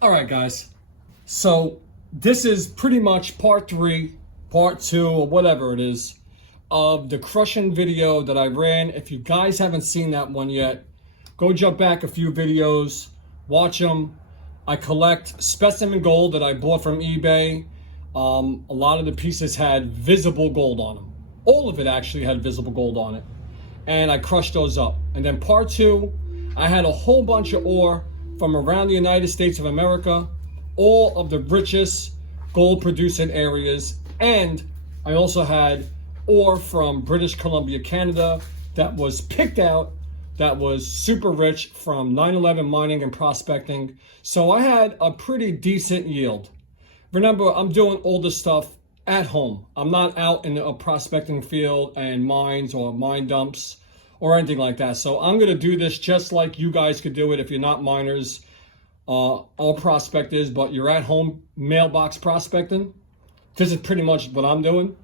All right, guys. So this is pretty much part 3, part 2, or whatever it is, of the crushing video that I ran. If you guys haven't seen that one yet, go jump back a few videos, watch them. I collect specimen gold that I bought from eBay. A lot of the pieces had visible gold on them. All of it actually had visible gold on it. And I crushed those up. And then part 2, I had a whole bunch of ore from around the United States of America, all of the richest gold producing areas. And I also had ore from British Columbia, Canada, that was picked out, that was super rich from 9/11 mining and prospecting. So I had a pretty decent yield. Remember, I'm doing all this stuff at home. I'm not out in a prospecting field and mines or mine dumps or anything like that. So I'm going to do this just like you guys could do it if you're not miners or prospectors, but you're at home mailbox prospecting. This is pretty much what I'm doing.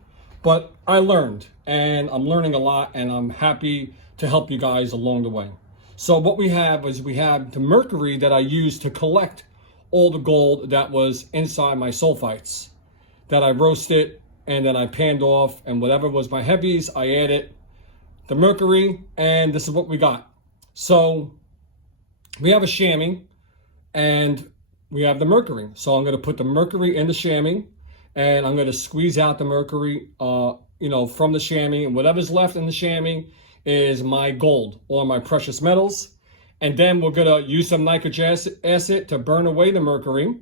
But I learned, and I'm learning a lot, and I'm happy to help you guys along the way. So what we have is we have the mercury that I used to collect all the gold that was inside my sulfites that I roasted and then I panned off, and whatever was my heavies, I added the mercury, and this is what we got. So we have a chamois and we have the mercury. So I'm going to put the mercury in the chamois and I'm going to squeeze out the mercury, from the chamois, and whatever's left in the chamois is my gold or my precious metals. And then we're going to use some nitric acid to burn away the mercury.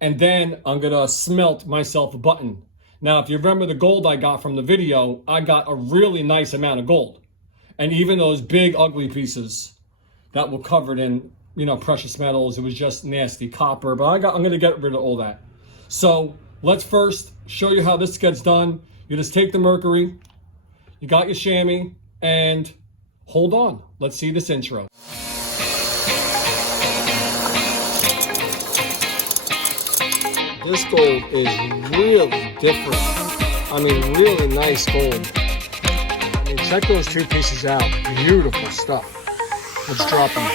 And then I'm going to smelt myself a button. Now, if you remember the gold I got from the video, I got a really nice amount of gold. And even those big, ugly pieces that were covered in, precious metals, it was just nasty copper. But I'm going to get rid of all that. So let's first show you how this gets done. You just take the mercury, you got your chamois, and hold on. Let's see this intro. This gold is really different. I mean, really nice gold. I mean, check those 2 pieces out. Beautiful stuff. Let's drop them.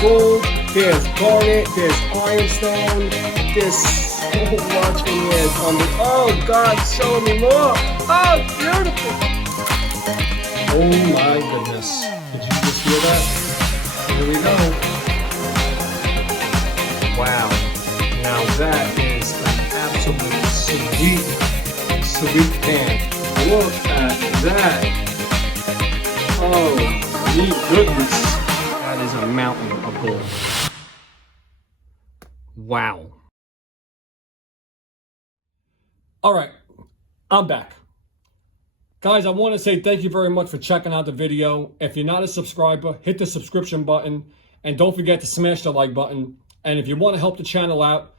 Gold, there's garnet, there's ironstone, there's so much in there. Oh God, show me more. Oh, beautiful. Oh my goodness. Did you just hear that? Here we go. Wow, now that is an absolute sweet pan. Look at that. Oh, my goodness. That is a mountain of gold. Wow. All right, I'm back. Guys, I want to say thank you very much for checking out the video. If you're not a subscriber, hit the subscription button. And don't forget to smash the like button. And if you want to help the channel out,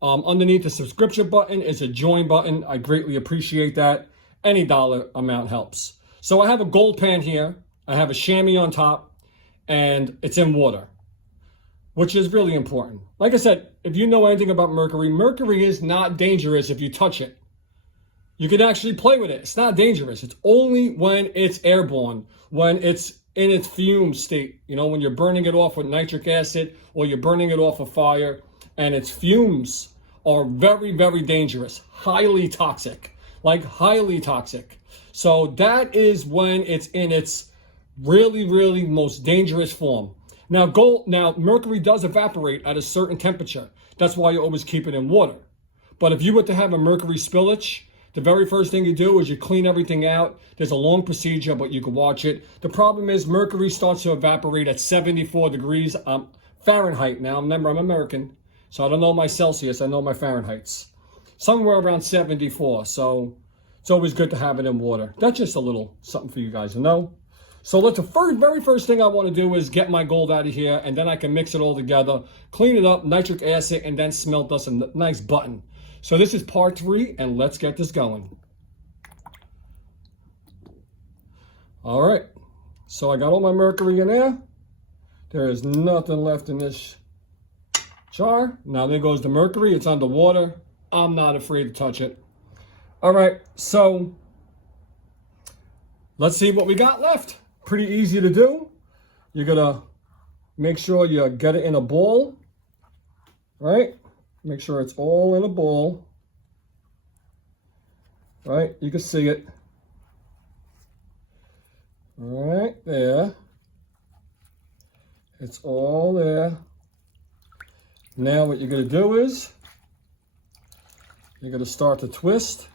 underneath the subscription button is a join button. I greatly appreciate that. Any dollar amount helps. So I have a gold pan here. I have a chamois on top, and it's in water, which is really important. Like I said, if you know anything about mercury, mercury is not dangerous if you touch it. You can actually play with it. It's not dangerous. It's only when it's airborne, when it's in its fume state, when you're burning it off with nitric acid or you're burning it off a fire, and its fumes are very, very dangerous, highly toxic, like highly toxic. So that is when it's in its really, really most dangerous form. Now mercury does evaporate at a certain temperature. That's why you always keep it in water. But if you were to have a mercury spillage, the very first thing you do is you clean everything out. There's a long procedure, but you can watch it. The problem is mercury starts to evaporate at 74 degrees Fahrenheit. Now, remember, I'm American, so I don't know my Celsius. I know my Fahrenheits. Somewhere around 74, so it's always good to have it in water. That's just a little something for you guys to know. So the very first thing I want to do is get my gold out of here, and then I can mix it all together, clean it up, nitric acid, and then smelt us a nice button. So this is part 3, and let's get this going. All right, so I got all my mercury in there. There is nothing left in this jar. Now there goes the mercury. It's underwater. I'm not afraid to touch it. All right, so let's see what we got left. Pretty easy to do. You're gonna Make sure you get it in a bowl, right? Make sure it's all in a bowl, right? You can see it. Right there. It's all there. Now what you're going to do is you're going to start to twist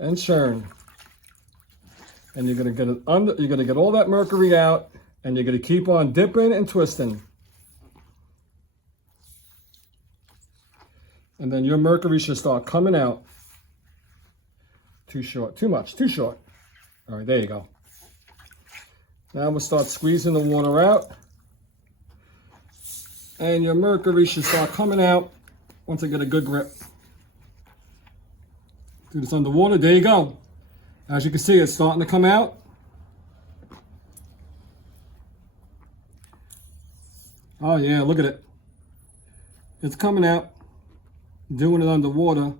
and churn. And you're going to get it under, you're going to get all that mercury out, and you're going to keep on dipping and twisting. And then your mercury should start coming out. Too short, too much, too short. All right, there you go. Now we'll start squeezing the water out. And your mercury should start coming out once I get a good grip. Do this underwater, there you go. As you can see, it's starting to come out. Oh yeah, look at it. It's coming out. Doing it underwater. All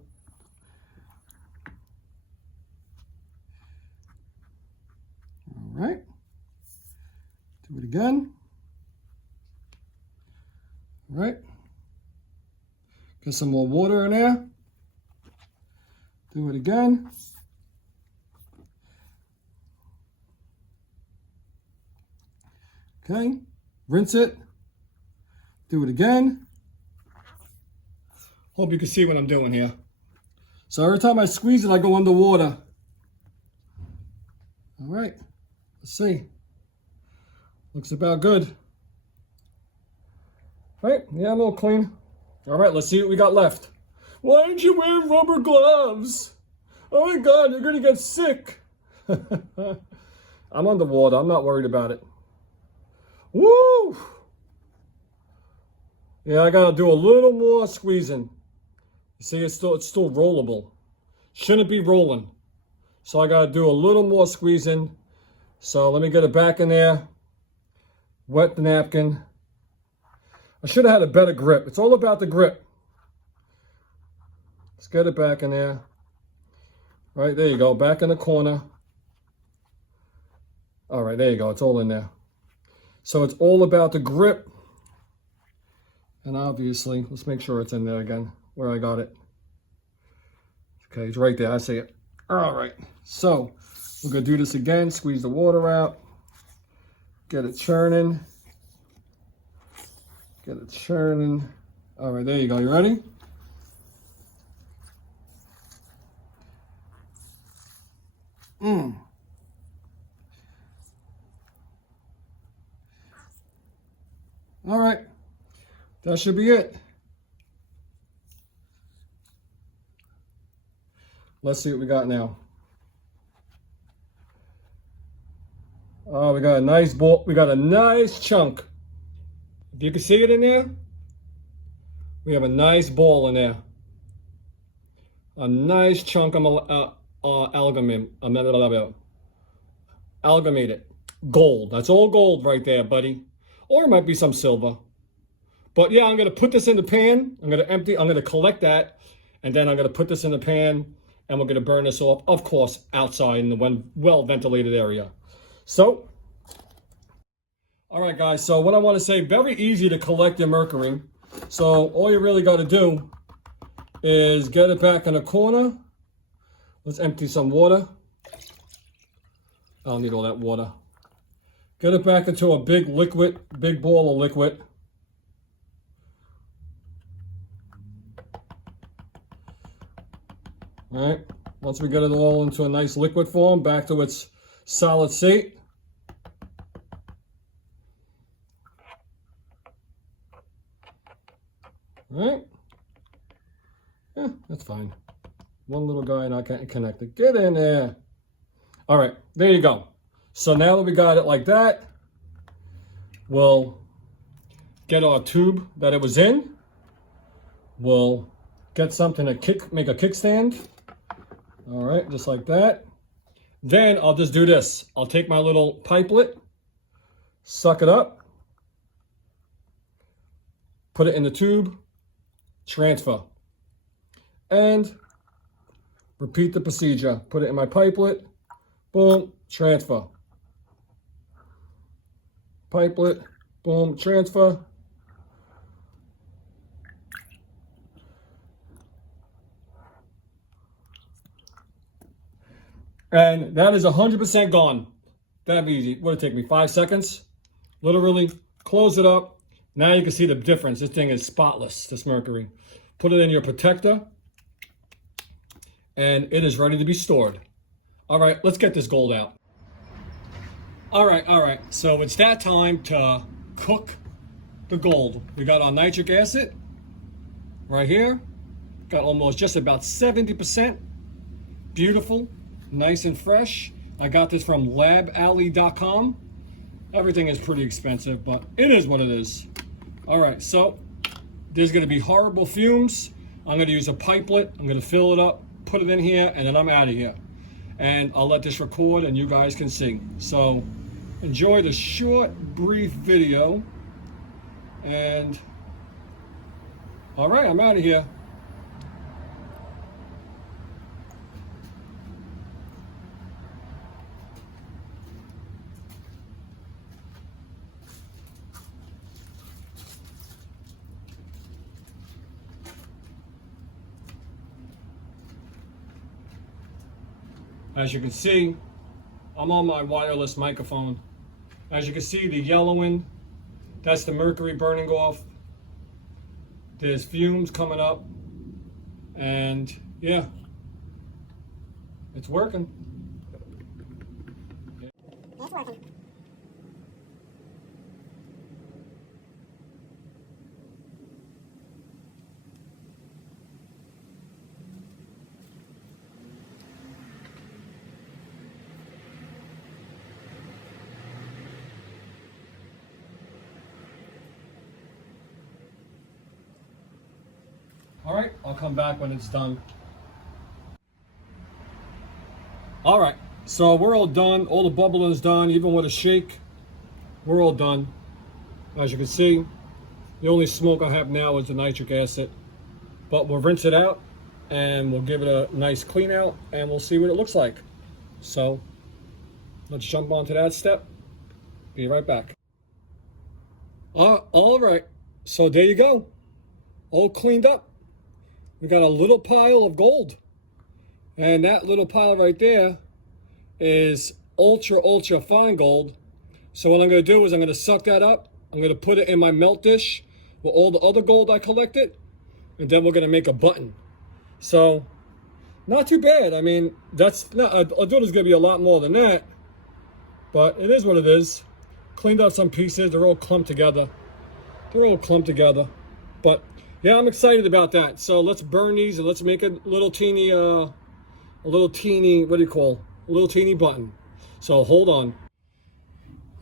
right. Do it again. All right. Get some more water in there. Do it again. Okay. Rinse it. Do it again. Hope you can see what I'm doing here. So every time I squeeze it, I go underwater. All right. Let's see. Looks about good. Right? Yeah, I'm all clean. All right, let's see what we got left. Why aren't you wearing rubber gloves? Oh my God, you're gonna get sick. I'm underwater, I'm not worried about it. Woo! Yeah, I gotta do a little more squeezing. You see, it's still rollable. Shouldn't be rolling. So I gotta do a little more squeezing. So let me get it back in there. Wet the napkin. I should have had a better grip. It's all about the grip. Let's get it back in there. Right, there you go, back in the corner. All right, there you go, it's all in there. So it's all about the grip. And obviously, let's make sure it's in there again, where I got it. Okay, it's right there, I see it. All right, so we're gonna do this again, squeeze the water out, get it churning. Get it churning. All right, there you go, you ready? All right, that should be it. Let's see what we got now. Oh, we got a nice ball. We got a nice chunk. If you can see it in there, we have a nice ball in there. A nice chunk of amalgamated gold. That's all gold right there, buddy. Or it might be some silver. But yeah, I'm going to put this in the pan. I'm going to collect that. And then I'm going to put this in the pan. And we're going to burn this off, of course, outside in the well-ventilated area. So, all right, guys. So what I want to say, very easy to collect your mercury. So all you really got to do is get it back in the corner. Let's empty some water. I don't need all that water. Get it back into a big liquid, big ball of liquid. All right. Once we get it all into a nice liquid form, back to its solid state. All right. Yeah, that's fine. One little guy not connected. Get in there. All right, there you go. So now that we got it like that, we'll get our tube that it was in. We'll get something to make a kickstand. All right, just like that. Then I'll just do this. I'll take my little pipelet, suck it up, put it in the tube, transfer, and repeat the procedure. Put it in my pipelet, boom, transfer. Pipelet, Boom, transfer. And that is 100% gone. That easy. Would it take me 5 seconds? Literally, close it up. Now you can see the difference. This thing is spotless, this Mercury. Put it in your protector, and it is ready to be stored. All right, let's get this gold out. All right. So it's that time to cook the gold. We got our nitric acid right here. Got almost just about 70%. Beautiful, nice and fresh. I got this from laballey.com. Everything is pretty expensive, but it is what it is. All right, so there's gonna be horrible fumes. I'm gonna use a pipelet. I'm gonna fill it up, put it in here, and then I'm out of here. And I'll let this record and you guys can see. So enjoy the short, brief video. And all right, I'm out of here. As you can see, I'm on my wireless microphone. As you can see, the yellowing, that's the mercury burning off. There's fumes coming up. And yeah, it's working. It's working. All right, I'll come back when it's done. All right, so we're all done. All the bubbling is done, even with a shake. We're all done. As you can see, the only smoke I have now is the nitric acid. But we'll rinse it out and we'll give it a nice clean out and we'll see what it looks like. So let's jump onto that step. Be right back. All right, so there you go. All cleaned up. We got a little pile of gold. And that little pile right there is ultra fine gold. So what I'm going to do is I'm going to suck that up. I'm going to put it in my melt dish with all the other gold I collected. And then we're going to make a button. So not too bad. I mean, that's not, I thought it was going to be a lot more than that. But it is what it is. Cleaned up some pieces. They're all clumped together. But yeah, I'm excited about that. So let's burn these and let's make a little teeny, what do you call? A little teeny button. So hold on.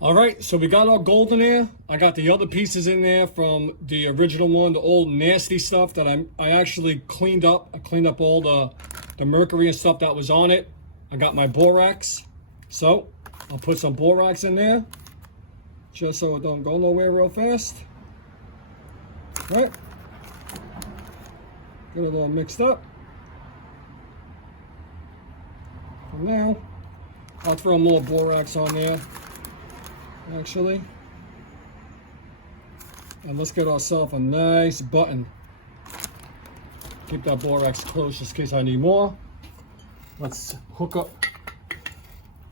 All right, so we got our gold in there. I got the other pieces in there from the original one, the old nasty stuff that I actually cleaned up. I cleaned up all the mercury and stuff that was on it. I got my borax. So I'll put some borax in there just so it don't go nowhere real fast. Right? Get it all mixed up. For now, I'll throw more borax on there, actually. And let's get ourselves a nice button. Keep that borax close just in case I need more. Let's hook up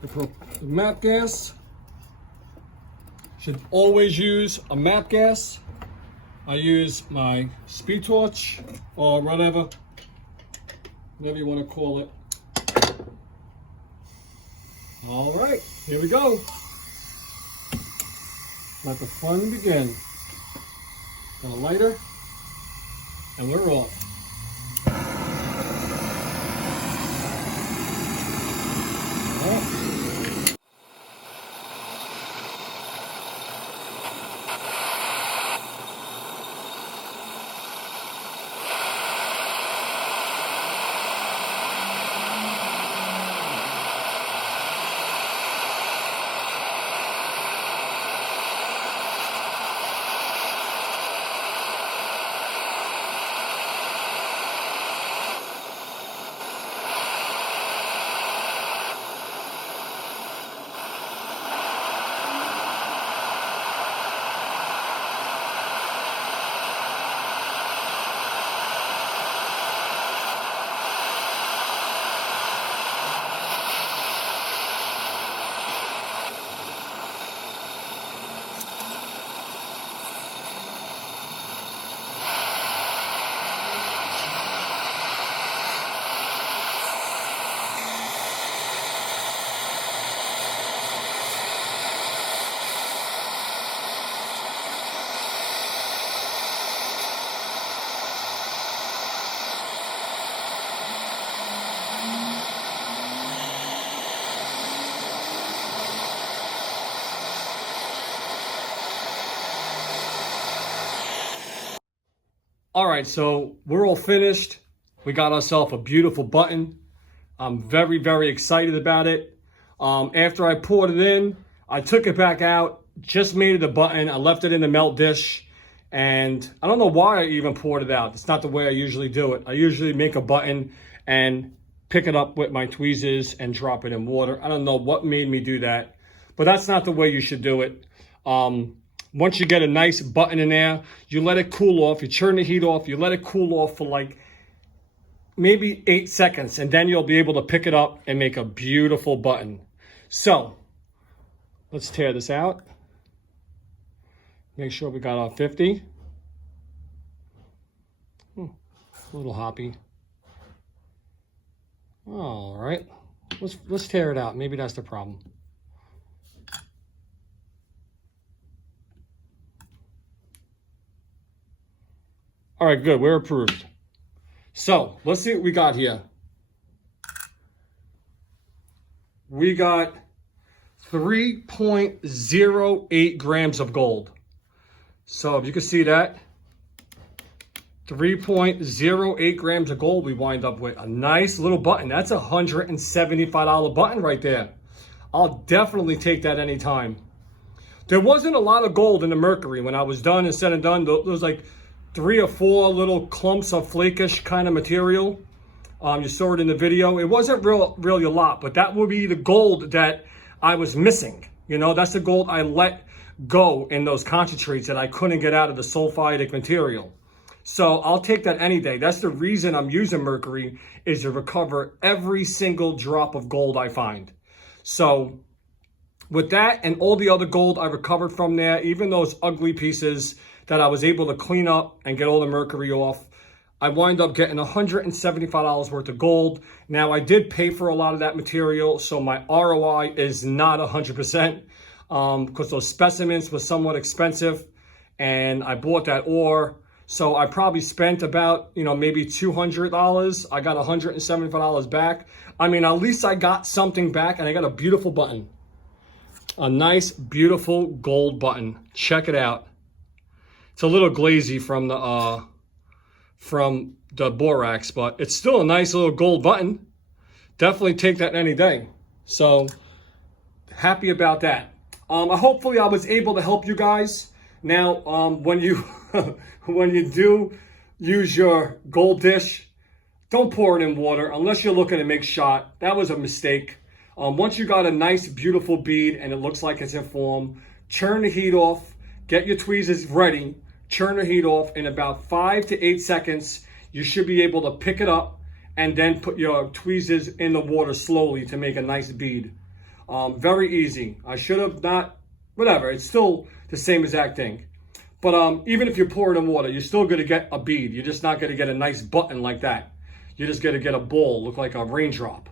the map gas. Should always use a map gas. I use my speed torch or whatever you want to call it. All right, here we go. Let the fun begin. Got a lighter, and we're off. All right. All right, so we're all finished. We got ourselves a beautiful button. I'm very, very excited about it. After I poured it in, I took it back out, just made it a button. I left it in the melt dish, and I don't know why I even poured it out. It's not the way I usually do it. I usually make a button and pick it up with my tweezers and drop it in water. I don't know what made me do that, but that's not the way you should do it. Once you get a nice button in there, you let it cool off, you turn the heat off, you let it cool off for like maybe 8 seconds, and then you'll be able to pick it up and make a beautiful button. So, let's tear this out. Make sure we got our 50. A little hoppy. All right, let's tear it out. Maybe that's the problem. All right, good, we're approved. So let's see what we got here. We got 3.08 grams of gold. So if you can see that, 3.08 grams of gold we wind up with. A nice little button. That's a $175 button right there. I'll definitely take that anytime. There wasn't a lot of gold in the Mercury. When I was done and said and done, there was like 3 or 4 little clumps of flakish kind of material. You saw it in the video. It wasn't really a lot, but that would be the gold that I was missing. You know, that's the gold I let go in those concentrates that I couldn't get out of the sulfidic material. So I'll take that any day. That's the reason I'm using Mercury, is to recover every single drop of gold I find. So with that and all the other gold I recovered from there, even those ugly pieces that I was able to clean up and get all the mercury off, I wind up getting $175 worth of gold. Now, I did pay for a lot of that material, so my ROI is not 100%, because those specimens were somewhat expensive, and I bought that ore. So I probably spent about, maybe $200. I got $175 back. I mean, at least I got something back, and I got a beautiful button. A nice, beautiful gold button. Check it out. It's a little glazy from the borax, but it's still a nice little gold button. Definitely take that any day. So happy about that. Hopefully I was able to help you guys. Now, when you when you do use your gold dish, don't pour it in water unless you're looking to make shot. That was a mistake. Once you got a nice, beautiful bead and it looks like it's in form, turn the heat off, get your tweezers ready, turn the heat off. In about 5 to 8 seconds, you should be able to pick it up and then put your tweezers in the water slowly to make a nice bead. Very easy. I should have not, whatever, it's still the same exact thing. But even if you pour it in water, you're still gonna get a bead. You're just not gonna get a nice button like that. You're just gonna get a ball, look like a raindrop.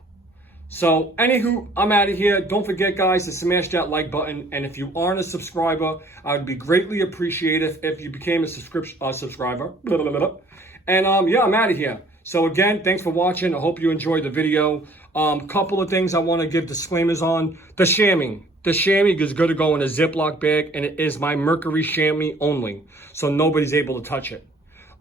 So, anywho, I'm out of here. Don't forget, guys, to smash that like button. And if you aren't a subscriber, I would be greatly appreciative if you became a subscriber. And yeah, I'm out of here. So again, thanks for watching. I hope you enjoyed the video. Couple of things I want to give disclaimers on. The chamois. The chamois is going to go in a Ziploc bag, and it is my Mercury chamois only. So nobody's able to touch it.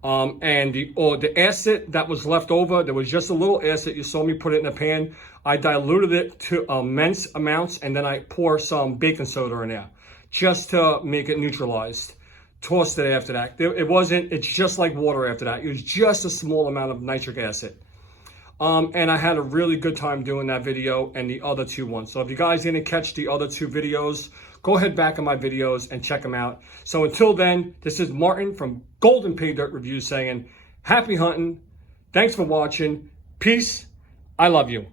And the acid that was left over, there was just a little acid. You saw me put it in a pan. I diluted it to immense amounts, and then I pour some baking soda in there just to make it neutralized. Tossed it after that. It's just like water after that. It was just a small amount of nitric acid. And I had a really good time doing that video and the other 2 ones. So if you guys didn't catch the other 2 videos, go ahead back on my videos and check them out. So until then, this is Martin from Golden Paydirt Reviews saying, happy hunting. Thanks for watching. Peace. I love you.